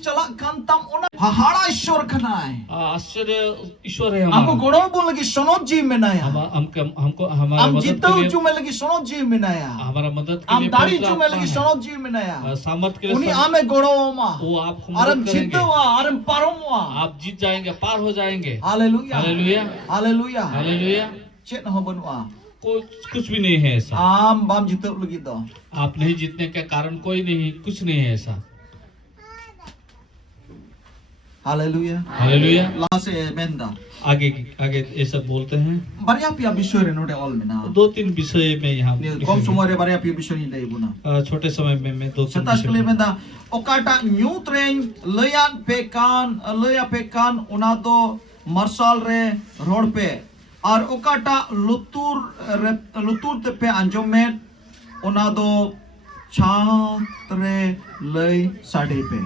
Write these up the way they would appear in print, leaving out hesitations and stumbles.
Chalak kantam ona hahara ईश्वर खनाए आश्चर्य ईश्वर है हमको हमारा। गोड़ों बोल लगी सोनोत जी में नया हमको हमारा हम मदद जीतो के लिए जो में लगी सोनोत जी में नया हमारा मदद के हम लिए दाढ़ी पवित्र जो में आत्मा लगी है। सोनोत जी में नया सामर्थ के लिए उन्हीं आमे गोड़ों मा वो आपको आरम मदद जीतो करेंगे। वा आरम पारों वा आप जीत जाएंगे, पार हो जाएंगे। Hallelujah hallelujah hallelujah hallelujah. चेत हो बनवा कुछ भी नहीं है ऐसा। आम बाम जीतो लगी दो आप नहीं जीतने का कारण कोई नहीं, कुछ नहीं है ऐसा। Hallelujah hallelujah. लासे मेंदा आगे आगे ये सब बोलते हैं। बारिया पिया विषय रे नोडे ऑल में ना 2-3 विषय में यहाँ कम समय रे बारिया पिया विषय नहीं बुना छोटे समय में मैं 2-3 setas विषय kali menda okata nyutreng leya pekan unado marsal re road pe ar okata lutur te pe anjomet unado chatre lei sade pe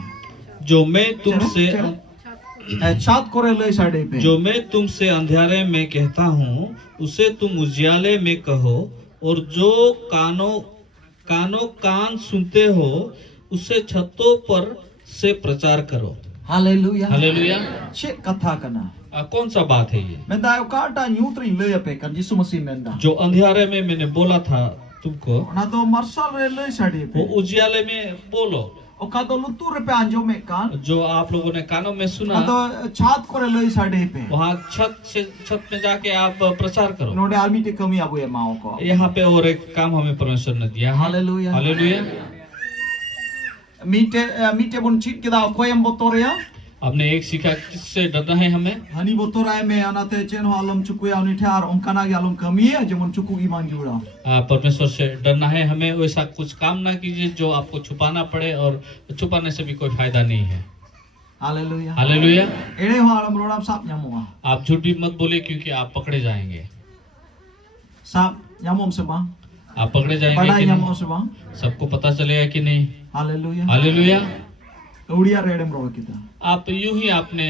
जो मैं तुमसे छात करे लई साढ़े पे जो मैं तुमसे अंधेरे में कहता हूँ उसे तुम उजियाले में कहो, और जो कान सुनते हो उसे छतों पर से प्रचार करो। Hallelujah hallelujah. छे कथा कना कौन सा बात है ये? menda okata nyutreng leya pekan Yesus Masih menda जो अंधेरे में मैंने बोला था तुमको, unado marsal re lei साढ़े वो पे उजियाले में बोलो। okata lutur pe anjomet kan जो आप लोगों ने कानों में सुना, atau छात करे लई साढ़े पे वहाँ छत में जाके आप प्रचार करो। नोडे आर्मी ते कमी आबो ये माओ को यहाँ पे और एक काम हमें परमेश्वर ने दिया है। Hallelujah hallelujah. मीटे बुन चीट केदा कोयम बोतोरिया आपने एक सीखा, किससे डरना है हमें? हनी बोतोराय में अनाते चेन हो आलम चुकुया उनी ठार ओंकाना के आलम कमी है जेमन चुकु ईमान जुड़ा परमेश्वर से डरना है हमें। वैसा कुछ काम ना कीजिए जो आपको छुपाना पड़े, और छुपाने से भी कोई फायदा नहीं है। Hallelujah hallelujah. एड़े हो आलम रोडाम साप न्यामुआ आप झूठ भी मत बोलिए, क्योंकि आप पकड़े जाएंगे। साप न्यामुम से बा आप पकड़े जाएंगे बड़ा कि न्यामुम नहीं? से बा सबको पता चलेगा कि नहीं? Hallelujah hallelujah. उड़िया रेडम रोड किता आप यूं ही आपने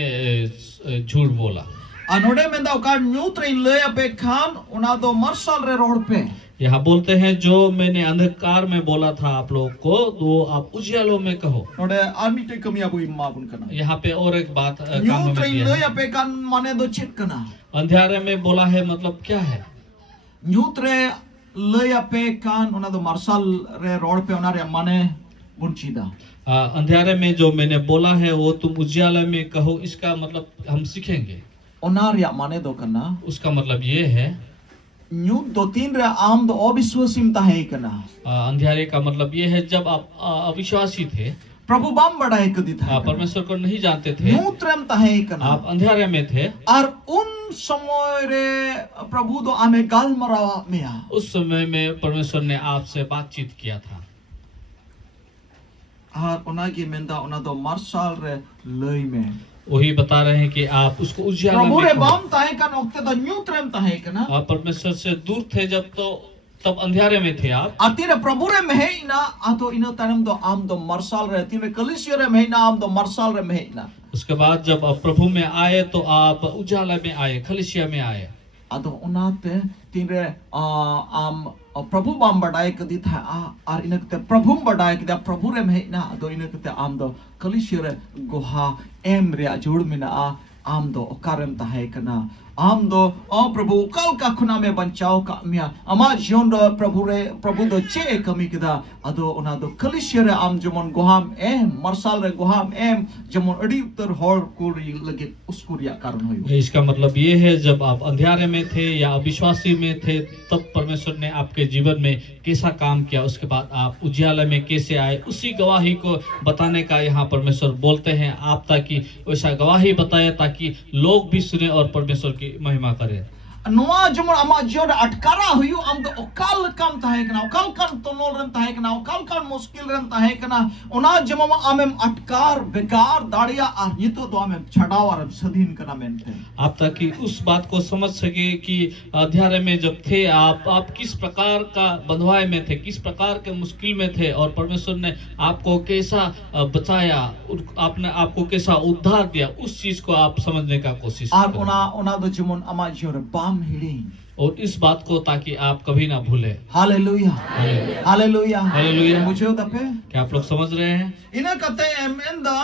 झूठ बोला। अनोडे में दा का न्यूट्रेन ले पे खान उना दो मरसल रे रोड पे यहाँ बोलते हैं जो मैंने अंधकार में बोला था आप लोग को, तो आप उजियालों में कहो। नोडे आर्मी ते कमी आबो इमा बुन कना यहाँ पे और एक बात काम हमें न्यूट्रेन दिया है। ले पे खान माने दो चिट कना अंधेरे में बोला है मतलब क्या है? न्यूट्रे ले पे खान उना दो मरसल रे रोड पे उना रे माने बुनचीदा अंधेरे में जो मैंने बोला है वो तुम उजियाला में कहो, इसका मतलब हम सीखेंगे। उना रे माने दो कना उसका मतलब ये है, न्यू दो तीन रे आम दो अविश्वासीम ताहे कना अंधेरे का मतलब ये है जब आप अविश्वासी थे, प्रभु बाम बढ़ाए कदी था परमेश्वर को नहीं जानते थे, न्यूट्रेम ताहे कना आप अंधेरे में थे। और उन समय रे प्रभु दो आमे गाल मरावा मिया उस समय में परमेश्वर ने आपसे बातचीत किया था। और उना की मेंदा उना दो मरसल रे लई में वही बता रहे हैं कि आप उसको उजियाला प्रभु में रे कहो। बाम ताहे कन ओक्ते दो न्यूट्रेम ताहे कना आप परमेश्वर से दूर थे जब, तो तब अंधेरे में थे आप। आतिरे प्रभु रे मेहिना आतो इनो तनम दो आम दो मरसल रे तिरे कलिसिया रे मेहिना आम दो मरसल रे मेहिना उसके बाद जब आप प्रभु में आए तो आप उजाला में आए, खलिसिया में आए। आदो उनाते तिरे आम प्रभु बाम बढ़ाए कदी था और इनकते प्रभु बढ़ाए कदा प्रभु रे मेहिना आदो इनकते आम दो कलिसिया रे गोहा एम रे जोड़ मिना आम दो ओकारम ताहे कना आम दो प्रभु कल का खुना में बचाओ का मिया अमा जीवन दो प्रभु दो चे कमी कदा अदो उना दो कलिसिया रे आम जमन गोहाम एम मरसाल रे गोहाम एम जमन अड़ी उत्तर होर को लगे उसको रिया कारण होयो। इसका मतलब ये है जब आप अंधेरे में थे या अविश्वासी में थे, तब परमेश्वर ने आपके जीवन में कैसा काम किया, उसके बाद आप उजियाला में कैसे आए, उसी गवाही को बताने का यहाँ परमेश्वर बोलते हैं आप, ताकि वैसा गवाही बताए ताकि लोग भी सुने और परमेश्वर की महिमा करें। नोआ जमन अमा जीवन अटकारा हुयो आम दो ओकाल काम ताहे कना ओकाल कान तोनोल रन ताहे कना ओकाल कान मुश्किल रन ताहे कना ओना जमन आमेम अटकार बेकार दाड़िया आ नितो तो आमेम छडावर सदीन कना मेनते आप, ताकि उस बात को समझ सके कि अंधेरे में जब थे आप किस प्रकार का बंधुआई में थे, किस प्रकार के मुश्किल में थे, और परमेश्वर ने आपको कैसा बचाया, आपने आपको कैसा उद्धार दिया, उस चीज को आप समझने का कोशिश और करें। ओना दो जमन अमा जीवन बाम am hiling. और इस बात को ताकि आप कभी ना भूले। Hallelujah. Hallelujah. Hallelujah. Hallelujah. Bujo tape. क्या आप लोग समझ रहे हैं? Ina kate emenda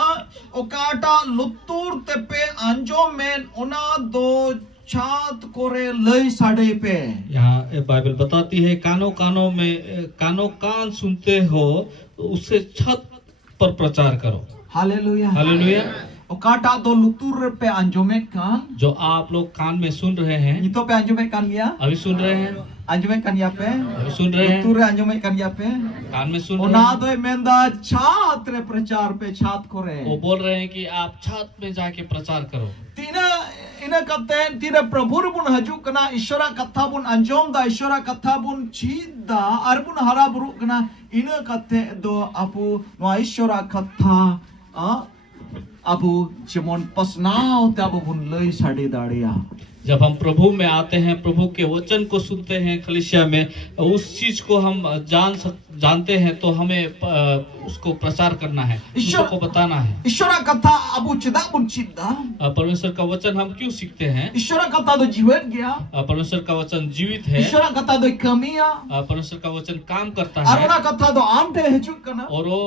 okata lutur tepe anjo men ona do chat kore lei sade pe. यहाँ बाइबल बताती है कानों कान सुनते हो उससे छत पर प्रचार करो। Hallelujah. Hallelujah. Okata do lutur pe anjomek kan. जो आप लोग कान में सुन रहे हैं, Ito pe anjomek kan ya? अभी सुन रहे हैं, Anjomek kan ya pe? अभी सुन रहे हैं, Lutur anjomek kan ya pe? कान में सुन रहे Ona हैं। do menda chatre prachar pe chat वो kore. बोल रहे हैं कि आप छत में जाके प्रचार करो। Tina ina katen tira prabhu bun haju kana ishwara katha bun anjom da ishwara katha bun chida arbun hara buru kana ina kate do apu no ishwara katha apu jemon pasnao te apu bun lei sade daria. जब हम प्रभु में आते हैं, प्रभु के वचन को सुनते हैं कलीसिया में, उस चीज को हम जानते हैं तो हमें उसको प्रचार करना है, दूसरों को बताना है। Ishwara katha apu chida bun chida. परमेश्वर का वचन हम क्यों सीखते हैं? Ishwara katha do jiwet gya. परमेश्वर का वचन जीवित है, Ishwara katha do kamiya. परमेश्वर का वचन काम करता है Arona katha do amte haju kana. और वो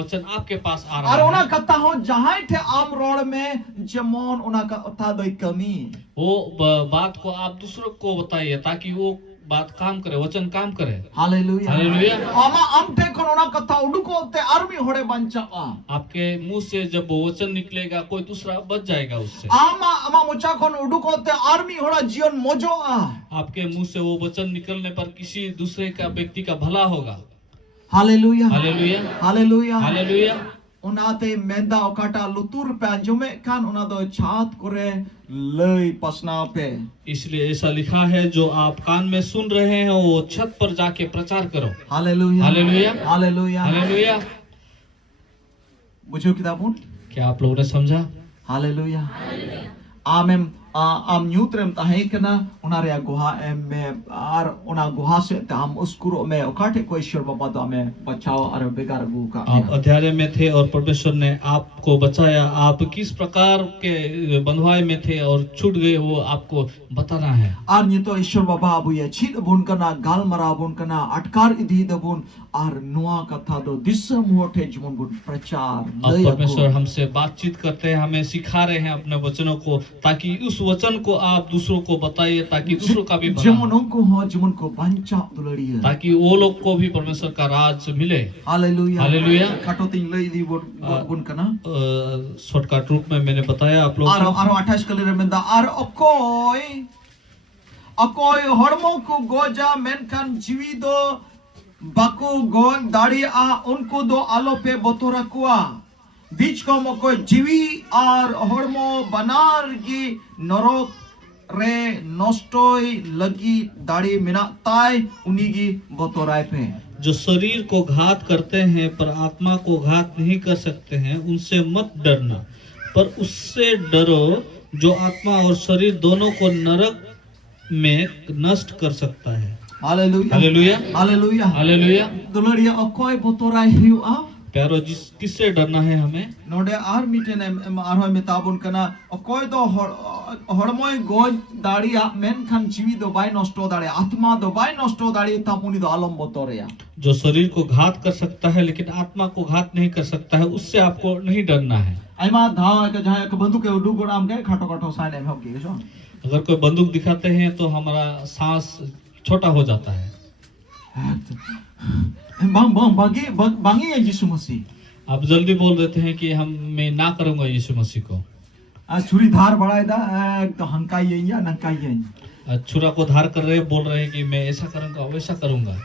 वचन आपके पास आ रहा Arona है। katha ho jahai the am rod में jemon ona katha do kami. वो बात को आप दूसरों को बताइए ताकि वो बात काम करे, वचन काम करे। Hallelujah. Hallelujah. Ama amte kon ona katha uduko te armi hore bancha. आपके मुंह से जब वो वचन निकलेगा कोई दूसरा बच जाएगा उससे। Ama mucha kon uduko te armi hora jion mojo आपके मुंह से वो वचन निकलने पर किसी दूसरे का व्यक्ति का भला होगा। Hallelujah. Hallelujah. Hallelujah. Hallelujah. Onate menda okata lutur pe anjume kan ona do chat kore lei pasna pe. इसलिए ऐसा लिखा है, जो आप कान में सुन रहे हैं वो छत पर जाके प्रचार करो। Hallelujah. Hallelujah. Hallelujah. Hallelujah. Bujo kitabun? क्या आप लोगों ने समझा? Hallelujah. Amen. Am nyutrem tahe kana onare goha em me ar ona goha se tam uskuro me okate ko ishwar baba do ame bachao ar begar gu ka. आप अध्याय में थे और परमेश्वर ने आपको बचाया। आप किस प्रकार के बंधुआई में थे और छूट गए वो आपको बताना है। Ar nyito ishwar baba abu ye chid bun kana gal mara bun kana atkar idhi da bun ar noa katha do disam hote jmon bun prachar अब lei परमेश्वर ako. हमसे बातचीत करते हैं, हमें सिखा रहे हैं अपने वचनों को, ताकि उस वचन को आप दूसरों को बताइए ताकि दूसरों का भी भला Jemon हो, onko ho jemon ko bancha dulariya. ताकि वो लोग को भी परमेश्वर का राज मिले। Hallelujah. Hallelujah. Kato ting lei di bun kana. Shortcut रूप में मैंने बताया आप लोगों Aro को। 28 kali remenda ar okoy hormo ko goja menkan jiwi do baku go dari unku do alope botora kuah. बीच को मको जीवी और हर्मो बनार की नरक रे नष्टोय लगी दाढ़ी मिना ताई उन्हीं की बतोराय पे। जो शरीर को घात करते हैं पर आत्मा को घात नहीं कर सकते हैं, उनसे मत डरना, पर उससे डरो जो आत्मा और शरीर दोनों को नरक में नष्ट कर सकता है। Hallelujah hallelujah. Hallelujah hallelujah. दुलड़िया अकोय बतोराय हुआ प्यारो, किससे डरना है हमें? नोडे आर मीटे ने आर में ताबुन कना अकोय दो हड़मोय गोज दाड़िया मेन खान जीवी दो बाय नष्टो दाड़े आत्मा दो बाय नष्टो दाड़े तापुनी दो आलम बतोरेया। जो शरीर को घात कर सकता है लेकिन आत्मा को घात नहीं कर सकता है, उससे आपको नहीं डरना है। आइमा धा के जहां के बंदूक के उडू गोड़ाम के खाटो खाटो साइड में होगी सो। अगर कोई बंदूक दिखाते हैं तो हमारा सांस छोटा हो जाता है। बांगी है यीशु मसीह। आप जल्दी बोल देते हैं कि मैं ना करूंगा यीशु मसीह को। छुरी धार बढ़ाए दा तो हंकाई है या नंकाई है। छुरा को धार कर रहे बोल रहे हैं कि मैं ऐसा करूंगा वैसा करूंगा।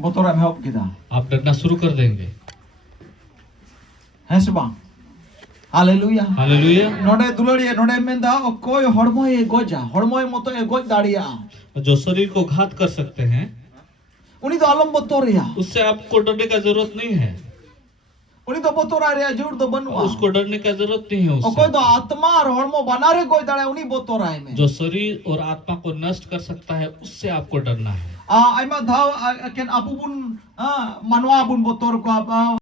बतौरा में होप किदा आप डरना शुरू कर देंगे। है सुबह। Hallelujah hallelujah. नोडे दुलड़िया नोडे मेंदा कोई हड़मोय गोजा हड़मोय मतो ए गोज दाड़िया जो शरीर को घात कर सकते हैं उनी तो आलम बतोरिया। उससे आपको डरने का जरूरत नहीं है। उनी तो बतोरा रे जोर तो बनवा उसको डरने का जरूरत नहीं है। कोई तो आत्मा और हड़मो बनारे कोई दाड़े उनी बतोरा में जो शरीर और आत्मा को नष्ट कर सकता है उससे आपको डरना है। आइमा धाव केन अपुबुन मनवा बुन बतोर को